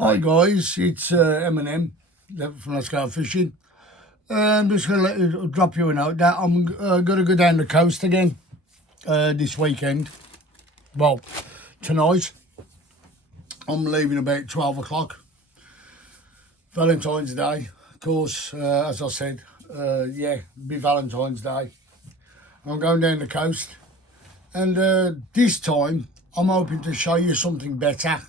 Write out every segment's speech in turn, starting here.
Hi guys, it's Eminem from Let's Go Fishing. I'm just going to drop you a note that I'm going to go down the coast again this weekend. Well, tonight. I'm leaving about 12 o'clock. Valentine's Day, of course, as I said, yeah, be Valentine's Day. I'm going down the coast. And this time, I'm hoping to show you something better.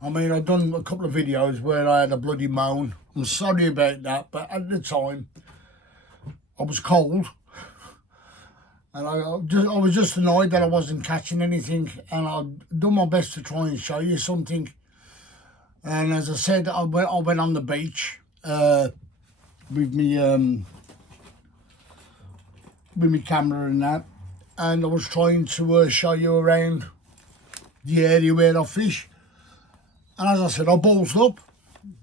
I mean, I've done a couple of videos where I had a bloody moan. I'm sorry about that, but at the time, I was cold. And I was just annoyed that I wasn't catching anything. And I've done my best to try and show you something. And as I said, I went on the beach with me camera and that. And I was trying to show you around the area where I fish. And as I said, I ballsed up,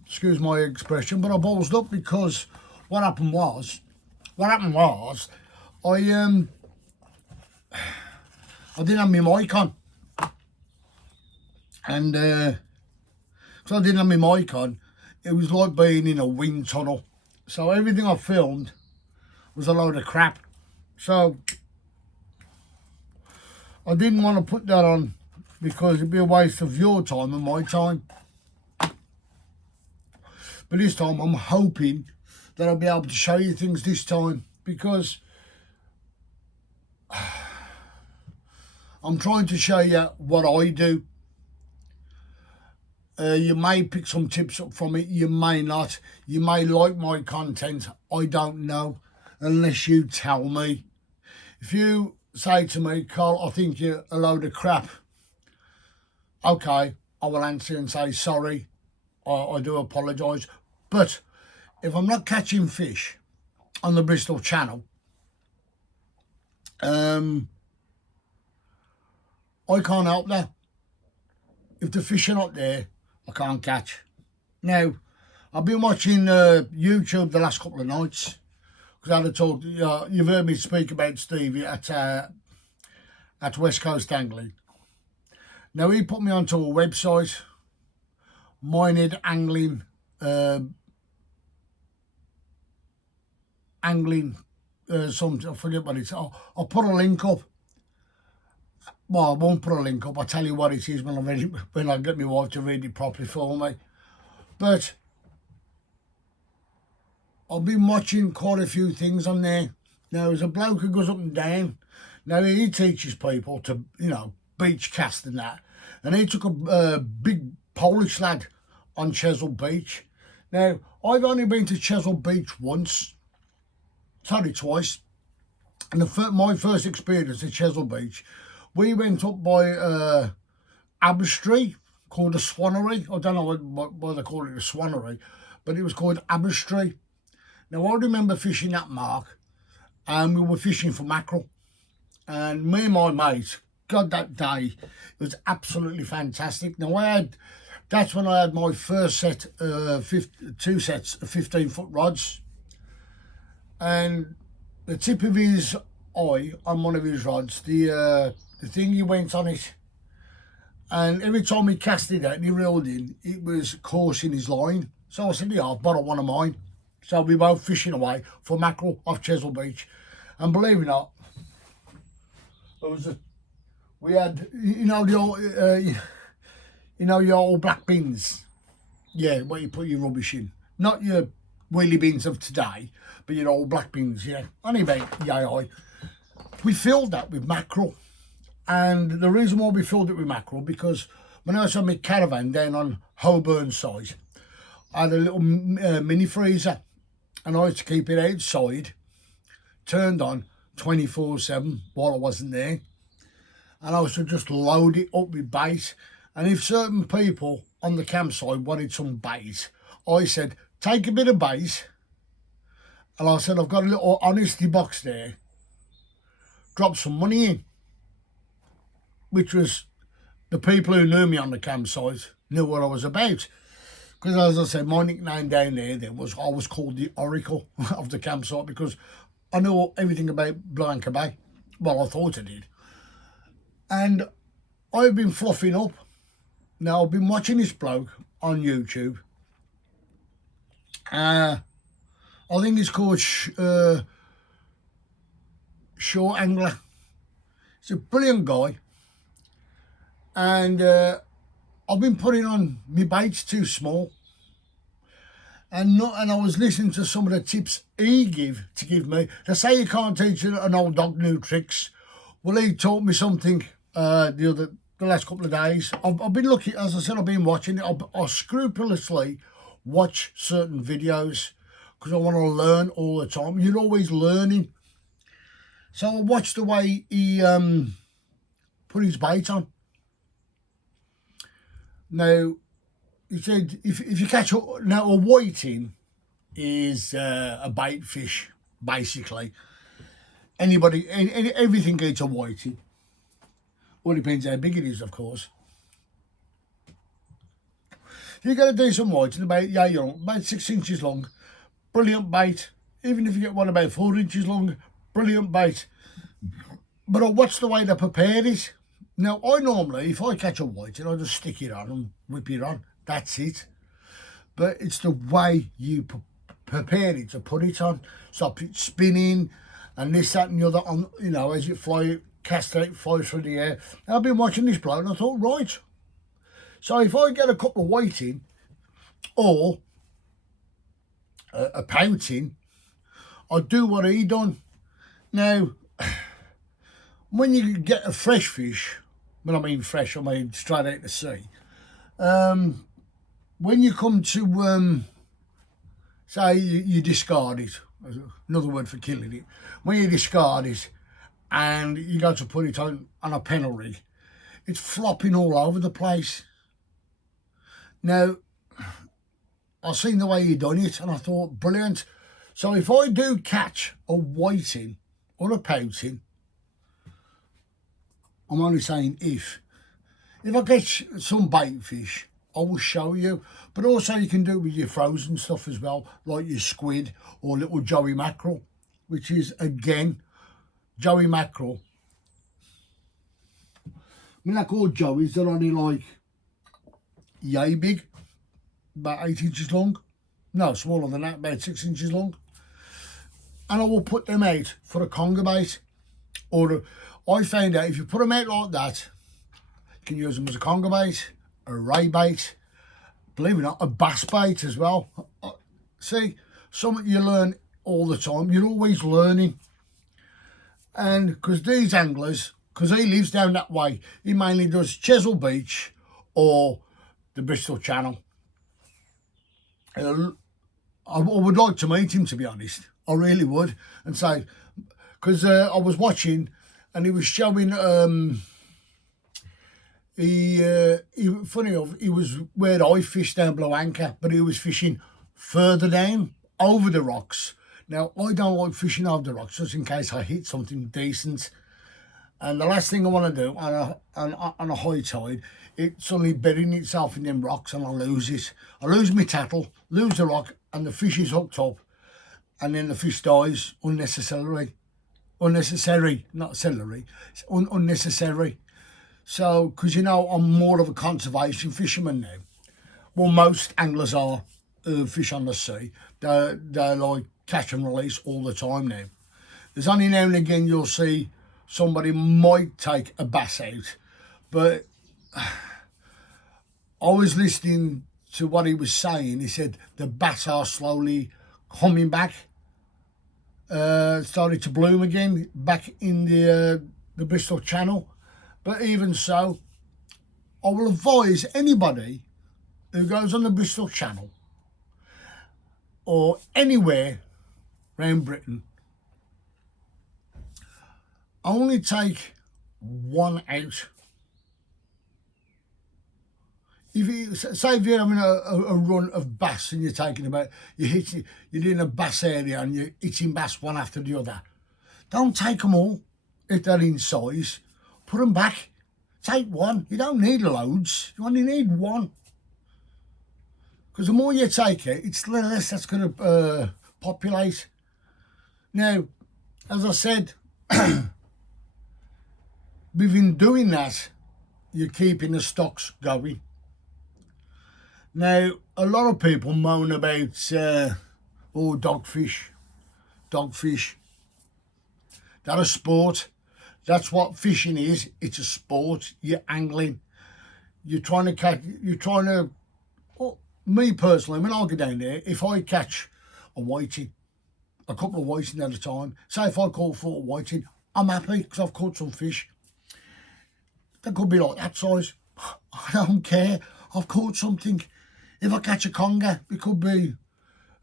excuse my expression, but I ballsed up because what happened was, I didn't have my mic on. And because I didn't have my mic on, it was like being in a wind tunnel. So everything I filmed was a load of crap. So I didn't want to put that on because it'd be a waste of your time and my time. But this time I'm hoping that I'll be able to show you things this time because I'm trying to show you what I do. You may pick some tips up from it, you may not. You may like my content, I don't know, unless you tell me. If you say to me, Carl, I think you're a load of crap, okay, I will answer and say sorry, I do apologise. But if I'm not catching fish on the Bristol Channel, I can't help that. If the fish are not there, I can't catch. Now, I've been watching YouTube the last couple of nights because I had talk. You've heard me speak about Stevie at West Coast Angling. Now, he put me onto a website, Minehead Angling, something, I forget what it's. I'll put a link up. Well, I won't put a link up. I'll tell you what it is when I get my wife to read it properly for me. But I've been watching quite a few things on there. Now, there's a bloke who goes up and down. Now, he teaches people to, beach cast and that. And he took a big Polish lad on Chesil Beach. Now, I've only been to Chesil Beach once. Sorry, twice. And my first experience at Chesil Beach, we went up by Aberystwyth, called the Swannery. I don't know why they call it the Swannery, but it was called Aberystwyth. Now, I remember fishing that mark, and we were fishing for mackerel. And me and my mate, God, that day, it was absolutely fantastic. Now, that's when I had my first set, 2 sets of 15-foot rods. And the tip of his eye on one of his rods, the thing he went on it, and every time he cast it out and he reeled in, it was coursing his line. So I said, yeah, I've borrowed one of mine. So we both fishing away for mackerel off Chesil Beach. And believe it or not, we had, your old black bins. Yeah, where you put your rubbish in. Not your wheelie bins of today, but your old black bins, yeah. Only about yay high. We filled that with mackerel. And the reason why we filled it with mackerel, because when I was on my caravan down on Holborn side, I had a little mini freezer, and I had to keep it outside, turned on 24/7 while I wasn't there. And I was to just load it up with bait. And if certain people on the campsite wanted some bait, I said, take a bit of bait. And I said, I've got a little honesty box there. Drop some money in. Which was the people who knew me on the campsite knew what I was about. Because as I said, my nickname down there was I was called the Oracle of the campsite because I knew everything about Blanca Bay. Well, I thought I did. And I've been fluffing up. Now, I've been watching this bloke on YouTube. I think it's called Short Angler. He's a brilliant guy, and I've been putting on my baits too small, and I was listening to some of the tips he give me. They say you can't teach an old dog new tricks. Well, he taught me something the last couple of days. I've been looking, as I said, I've been watching it. I scrupulously watch certain videos because I want to learn all the time. You're always learning. So I watched the way he put his bait on. Now, he said if you catch now a whiting is a bait fish, basically. Everything eats a whiting. Well, depends how big it is, of course. You got to do some whiting about 6 inches long. Brilliant bait. Even if you get one about 4 inches long, brilliant bait. But I watch the way they prepare it. Now, I normally, if I catch a whiting, I just stick it on and whip it on. That's it. But it's the way you prepare it to put it on. Stop it spinning and this, that and the other. On, as you fly, cast out, fly through the air. And I've been watching this bloke and I thought, right. So if I get a couple of whiting or a pouting, I do what he done. Now, when you get a fresh fish, when I mean fresh, I mean straight out the sea. When you come to, say you discard it, another word for killing it, when you discard it and you go to put it on a pennel rig, it's flopping all over the place. Now, I seen the way you done it and I thought, brilliant. So if I do catch a whiting or a pouting, I'm only saying if I catch some bait fish, I will show you. But also you can do it with your frozen stuff as well, like your squid or little joey mackerel, which is, again, joey mackerel. I mean, they're called joeys. They're only like yay big, about 8 inches long. No, smaller than that, about 6 inches long. And I will put them out for a conger bait. Or I found out if you put them out like that, you can use them as a conger bait, a ray bait, believe it or not, a bass bait as well. See, something you learn all the time. You're always learning. And because these anglers, because he lives down that way, he mainly does Chesil Beach or the Bristol Channel. I would like to meet him, to be honest. I really would. And say, because I was watching and he was showing, funny enough, he was where I fished down below Anchor, but he was fishing further down, over the rocks. Now, I don't like fishing over the rocks, just in case I hit something decent. And the last thing I want to do on a high tide, it's suddenly burying itself in them rocks and I lose it. I lose my tattle, lose the rock, and the fish is hooked up. And then the fish dies unnecessarily. Unnecessary, not celery. It's unnecessary. So, because I'm more of a conservation fisherman now. Well, most anglers are fish on the sea. They're like catch and release all the time now. There's only now and again you'll see somebody might take a bass out. But I was listening to what he was saying. He said the bass are slowly coming back. Started to bloom again back in the Bristol Channel. But even so, I will advise anybody who goes on the Bristol Channel or anywhere around Britain, only take one out. If you're having a run of bass and you're in a bass area and you're hitting bass one after the other, don't take them all if they're in size. Put them back. Take one. You don't need loads. You only need one. Because the more you take it, it's the less that's going to populate. Now, as I said, within doing that, you're keeping the stocks going. Now, a lot of people moan about, dogfish. Dogfish. That's a sport. That's what fishing is. It's a sport. You're angling. You're trying to catch, well, me personally, when I go down there, if I catch a whiting, a couple of whiting at a time, say if I caught 4 whiting, I'm happy because I've caught some fish. They could be like that size. I don't care. I've caught something. If I catch a conger, it could be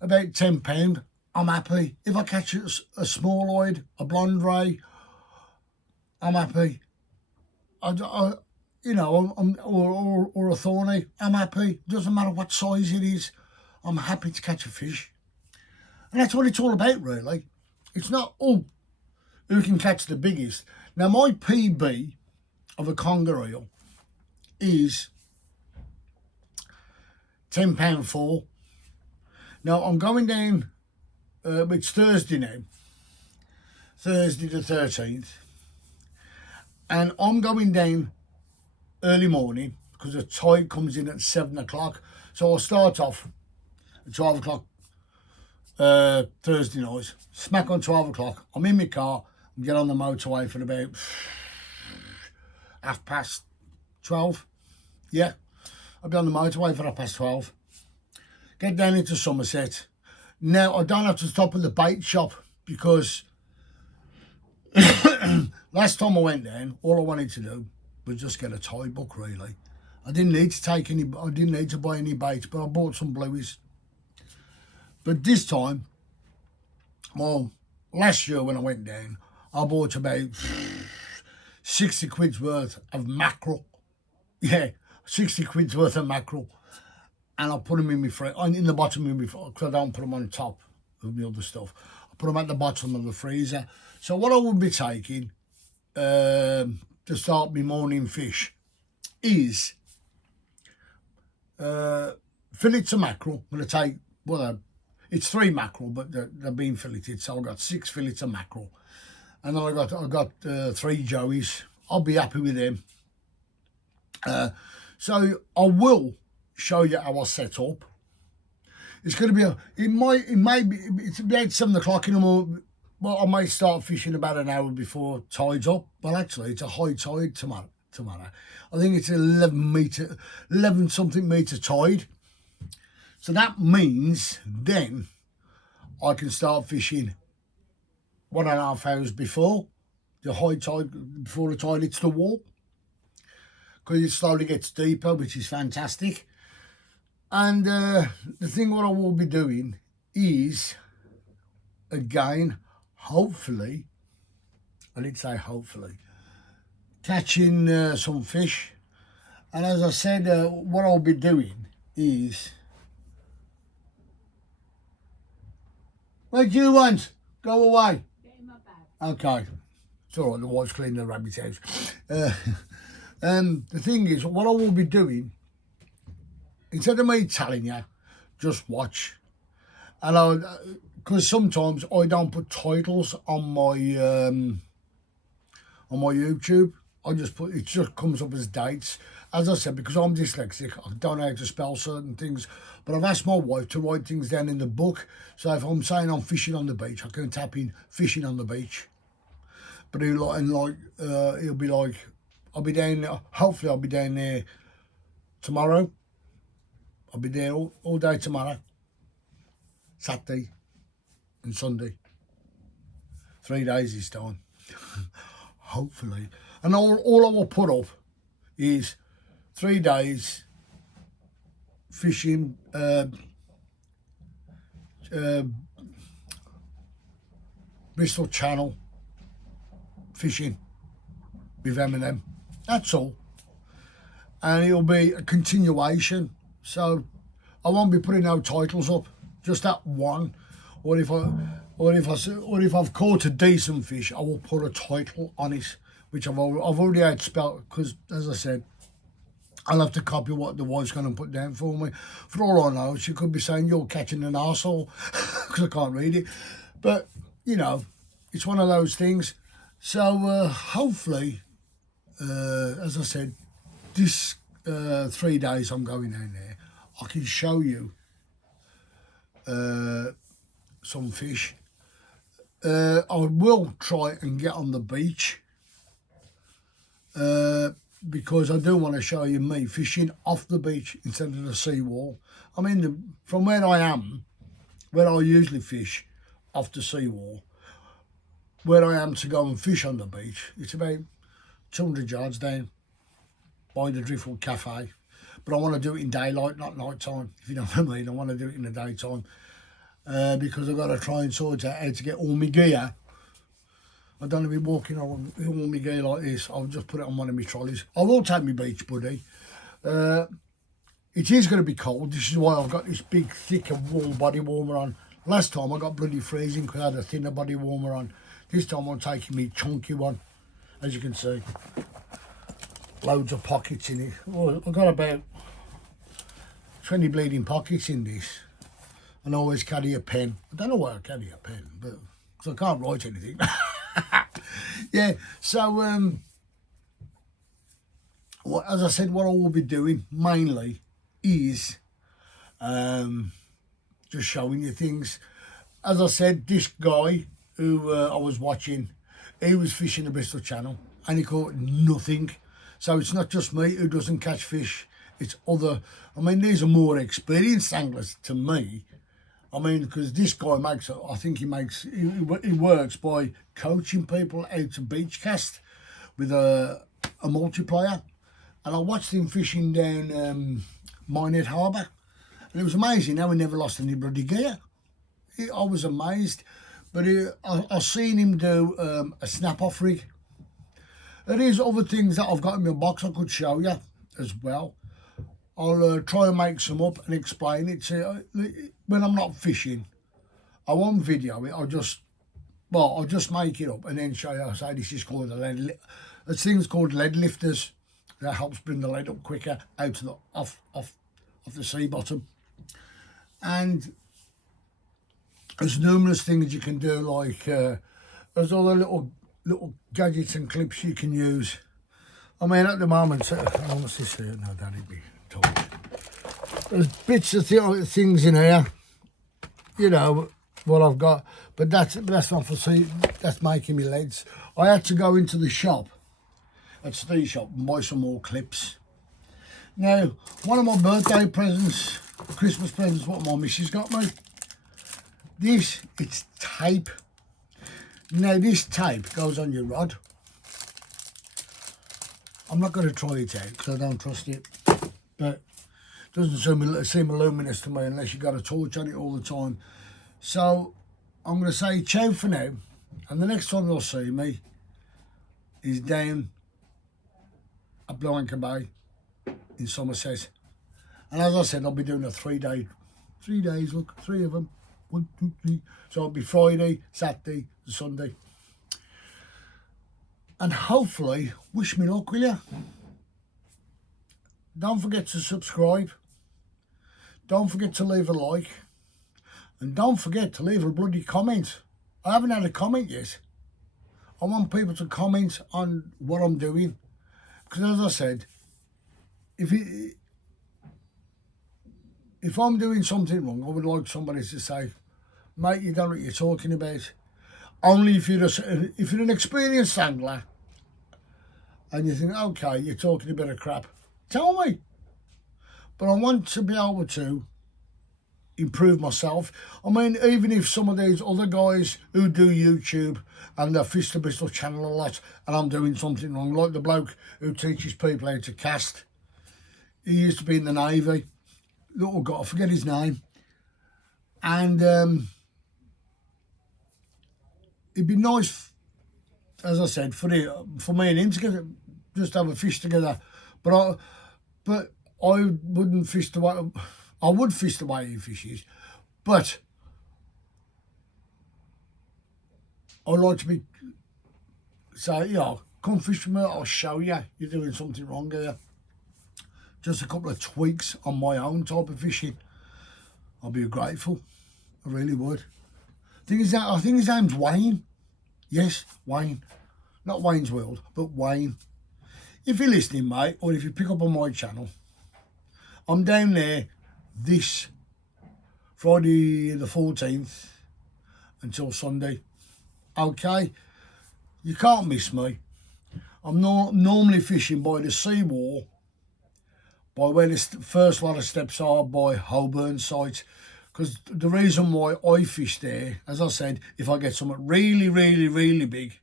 about £10. I'm happy. If I catch a small-eyed, a blonde ray, I'm happy. Or a thorny, I'm happy. Doesn't matter what size it is. I'm happy to catch a fish. And that's what it's all about, really. It's not, who can catch the biggest. Now, my PB of a conger eel is £10 4. Now, I'm going down, it's Thursday now, Thursday the 13th, and I'm going down early morning because the tide comes in at 7 o'clock. So I'll start off at 12 o'clock Thursday night, smack on 12 o'clock. I'm in my car and get on the motorway for about 12:30. Yeah, I'll be on the motorway for 12:30. Get down into Somerset. Now, I don't have to stop at the bait shop because last time I went down, all I wanted to do was just get a tide book, really. I didn't need to buy any baits, but I bought some blueies. But this time, well, last year when I went down, I bought about 60 quid's worth of mackerel. Yeah, 60 quid's worth of mackerel. And I put them in the bottom of my freezer, because I don't put them on top of the other stuff. I put them at the bottom of the freezer. So what I will be taking to start my morning fish is fillets of mackerel. I'm going to take, it's 3 mackerel, but they're being filleted. So I've got 6 fillets of mackerel. And then I got 3 joeys. I'll be happy with them. So I will show you how I set up. It's going to be it's about 7 o'clock in the morning. Well, I might start fishing about an hour before tide's up. Well, actually, it's a high tide tomorrow. I think it's 11 something metre tide. So that means then I can start fishing 1.5 hours before the high tide, before the tide hits the wall, because it slowly gets deeper, which is fantastic. And the thing what I will be doing is, again, hopefully, I did say hopefully, catching some fish. And as I said, what I'll be doing is, what do you want? Go away. Get in my bag. Okay. It's all right, the wife's cleaning the rabbit's house. The thing is, what I will be doing, instead of me telling you, just watch. And because sometimes I don't put titles on my YouTube. I just put, it just comes up as dates. As I said, because I'm dyslexic, I don't know how to spell certain things. But I've asked my wife to write things down in the book. So if I'm saying I'm fishing on the beach, I can tap in fishing on the beach. But he'll be like, I'll be down there. Hopefully I'll be down there tomorrow. I'll be there all day tomorrow, Saturday and Sunday. 3 days this time, hopefully. And all I will put up is 3 days fishing, Bristol Channel fishing with M&M. That's all. And it'll be a continuation. So I won't be putting no titles up, just that one. Or if I've caught a decent fish, I will put a title on it, which I've already had spelled, because as I said, I'll have to copy what the wife's going to put down for me. For all I know, she could be saying you're catching an arsehole, because I can't read it. But you know, it's one of those things. So hopefully, as I said, this 3 days I'm going down there, I can show you some fish. I will try and get on the beach because I do want to show you me fishing off the beach instead of the seawall. I mean, from where I am, where I usually fish off the seawall, where I am to go and fish on the beach, it's about 200 yards down by the Driftwood Cafe. But I want to do it in daylight, not night time, if you know what I mean. I want to do it in the daytime because I've got to try and sort out how to get all my gear. I don't want to be walking on all my gear like this. I'll just put it on one of my trolleys. I will take my beach buddy. It is going to be cold. This is why I've got this big, thick and warm body warmer on. Last time I got bloody freezing because I had a thinner body warmer on. This time I'm taking me chunky one, as you can see. Loads of pockets in it. Oh, I've got about 20 bleeding pockets in this. And I always carry a pen. I don't know why I carry a pen, but because I can't write anything. Yeah, so as I said, what I will be doing mainly is just showing you things. As I said, this guy who I was watching, he was fishing the Bristol Channel and he caught nothing. So it's not just me who doesn't catch fish, it's other, I mean, these are more experienced anglers to me. I mean, because this guy makes, I think he works by coaching people how to beach cast with a multiplier. And I watched him fishing down Minehead Harbour. And it was amazing how he never lost any bloody gear. I was amazed. But I seen him do a snap-off rig. There is other things that I've got in my box I could show you as well. I'll try and make some up and explain it to you. When I'm not fishing, I won't video it. I'll just make it up and then show you. I say this is called a lead. This thing's called lead lifters. That helps bring the lead up quicker out of the off the sea bottom. And there's numerous things you can do. Like there's all the little gadgets and clips you can use. I mean, at the moment, what's this here? No, that'd be told. There's bits of things in here, you know, what I've got, but that's not for sea. That's making me leads. I had to go into the shop, at Steve's shop, and buy some more clips. Now, one of my birthday presents, Christmas presents, what my missus got me. It's tape. Now, this tape goes on your rod. I'm not going to try it out because I don't trust it, but it doesn't seem luminous to me unless you've got a torch on it all the time. So I'm going to say ciao for now, and the next time you'll see me is down at Blue Anchor Bay in Somerset. And as I said, I'll be doing a 3 days, look, 3 of them, 1, 2, 3. So it'll be Friday, Saturday, Sunday. And hopefully, wish me luck, will you? Don't forget to subscribe. Don't forget to leave a like. And don't forget to leave a bloody comment. I haven't had a comment yet. I want people to comment on what I'm doing. Because as I said, if I'm doing something wrong, I would like somebody to say, mate, you don't know what you're talking about. Only if you're an experienced angler and you think, okay, you're talking a bit of crap, tell me. But I want to be able to improve myself. I mean, even if some of these other guys who do YouTube and they fish the Bristol Channel a lot and I'm doing something wrong, like the bloke who teaches people how to cast. He used to be in the Navy. Little guy, I forget his name. And it'd be nice, as I said, for me and him to just have a fish together. But I wouldn't fish the way, I would fish the way he fishes, but I like to say, come fish with me, I'll show you, you're doing something wrong here. Just a couple of tweaks on my own type of fishing. I'll be grateful, I really would. I think his name's Wayne. Yes, Wayne. Not Wayne's World, but Wayne. If you're listening, mate, or if you pick up on my channel, I'm down there this Friday the 14th until Sunday. Okay, you can't miss me. I'm not normally fishing by the seawall, by where the first lot of steps are by Holborn site, because the reason why I fish there, as I said, if I get something really, really, really big,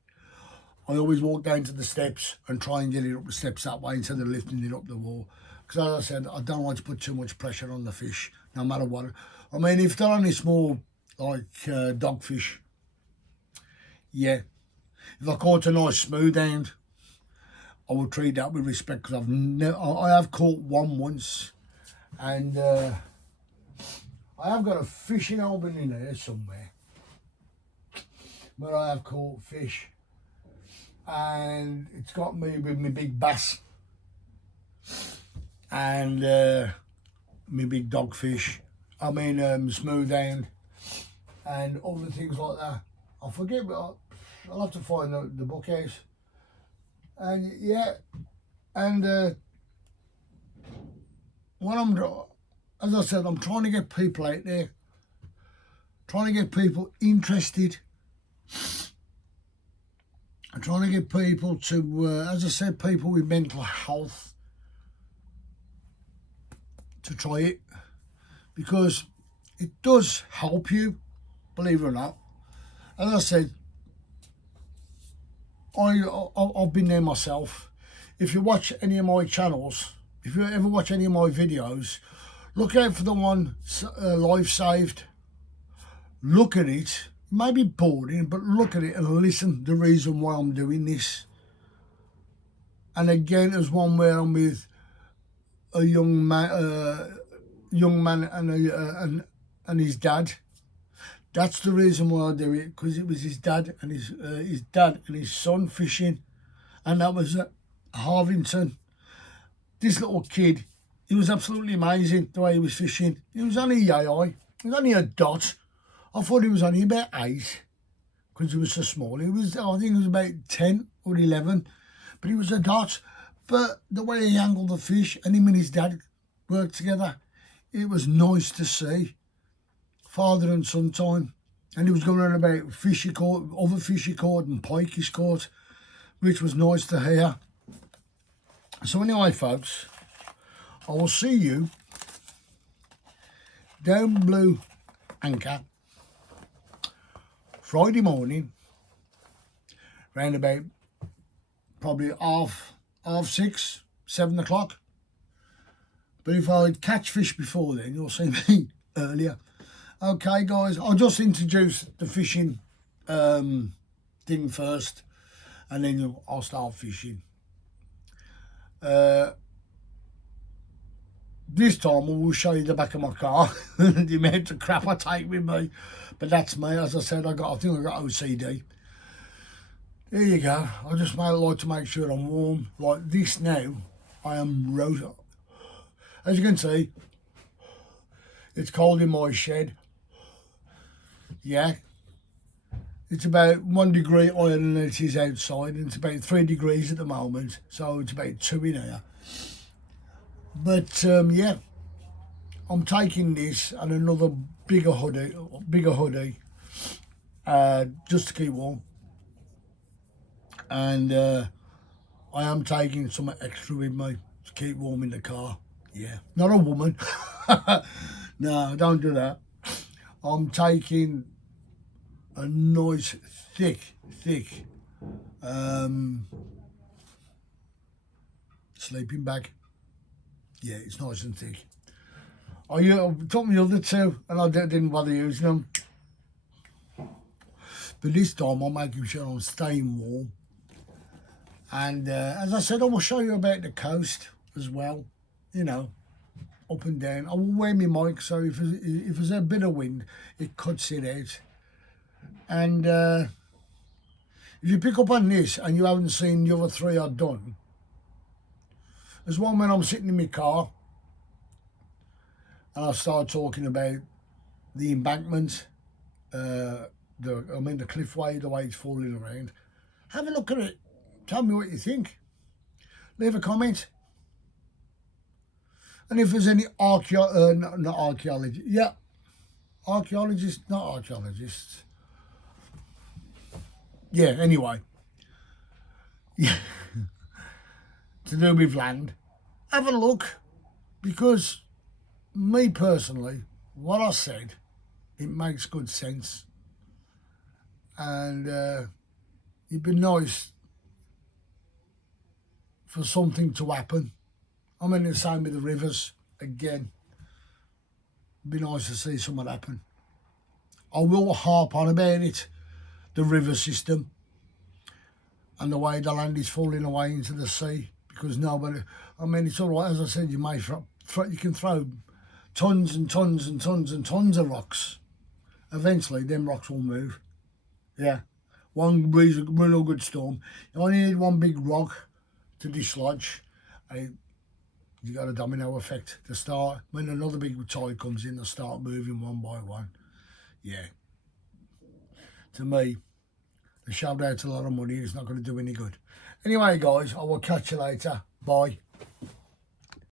I always walk down to the steps and try and get it up the steps that way instead of lifting it up the wall. Because as I said, I don't like to put too much pressure on the fish, no matter what. I mean, if they're only small, like dogfish, yeah. If I caught a nice smooth end, I will treat that with respect, because I have caught one once, and I have got a fishing album in there somewhere where I have caught fish, and it's got me with my big bass and my big dogfish. I mean smooth end and other things like that. I forget, but I'll have to find the bookcase. And yeah, and as I said, I'm trying to get people out there, trying to get people interested. I'm trying to get people to, as I said, people with mental health to try it, because it does help you, believe it or not. As I said, I've been there myself. If you watch any of my channels, if you ever watch any of my videos, look out for the one Life Saved. Look at it. It may be boring, but look at it and listen the reason why I'm doing this. And again, there's one where I'm with a young man and his dad. That's the reason why I do it, because it was his dad and his son fishing, and that was at Harvington. This little kid, he was absolutely amazing the way he was fishing. He was only yay, he was only a dot. I thought he was only about 8 because he was so small. I think he was about 10 or 11, but he was a dot. But the way he angled the fish, and him and his dad worked together, it was nice to see. Father and son time. And he was going on about fish he caught, other fish he caught and pike he's caught, which was nice to hear. So anyway, folks, I will see you down Blue Anchor Friday morning, round about probably half 6, 7 o'clock. But if I catch fish before then, you'll see me earlier. Okay, guys, I'll just introduce the fishing thing first, and then I'll start fishing. This time I will show you the back of my car, the amount of crap I take with me. But that's me. As I said, I think I got OCD. There you go. I just like to make sure I'm warm. Like this now, I am roast. As you can see, it's cold in my shed. Yeah, it's about 1 degree higher than it is outside, and it's about 3 degrees at the moment, so it's about 2 in here. But yeah, I'm taking this and another bigger hoodie, just to keep warm. And I am taking some extra with me to keep warm in the car. Yeah, not a woman. No, don't do that. I'm taking a nice thick sleeping bag. Yeah, it's nice and thick. I took my other two and I didn't bother using them. But this time I'm making sure I'm staying warm. And as I said, I will show you about the coast as well, you know, up and down. I will wear my mic, so if there's a bit of wind, it cuts it out. And if you pick up on this and you haven't seen the other 3 I've done, there's one when I'm sitting in my car and I start talking about the embankment, the cliffway, the way it's falling around. Have a look at it. Tell me what you think. Leave a comment. And if there's any not archaeologists, yeah, archaeologists, not archaeologists. Yeah, anyway, yeah, to do with land, have a look, because me personally, what I said, it makes good sense, and it'd be nice for something to happen. I mean, the same with the rivers again. It'd be nice to see something happen. I will harp on about it, the river system, and the way the land is falling away into the sea, because nobody. I mean, it's all right, as I said. You can throw tons and tons and tons and tons of rocks. Eventually, them rocks will move. Yeah, one real good storm. You only need one big rock to dislodge. You got a domino effect to start. When another big tide comes in, they'll start moving one by one. Yeah. To me, they shelled out a lot of money. It's not going to do any good. Anyway, guys, I will catch you later. Bye.